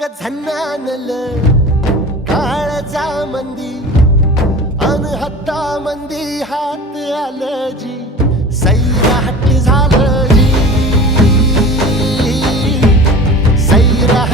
ग झन्नानल काळजा मंदी अन हत्ता मंदी हात आलं जी सैरा हट्ट झालं जी सैरा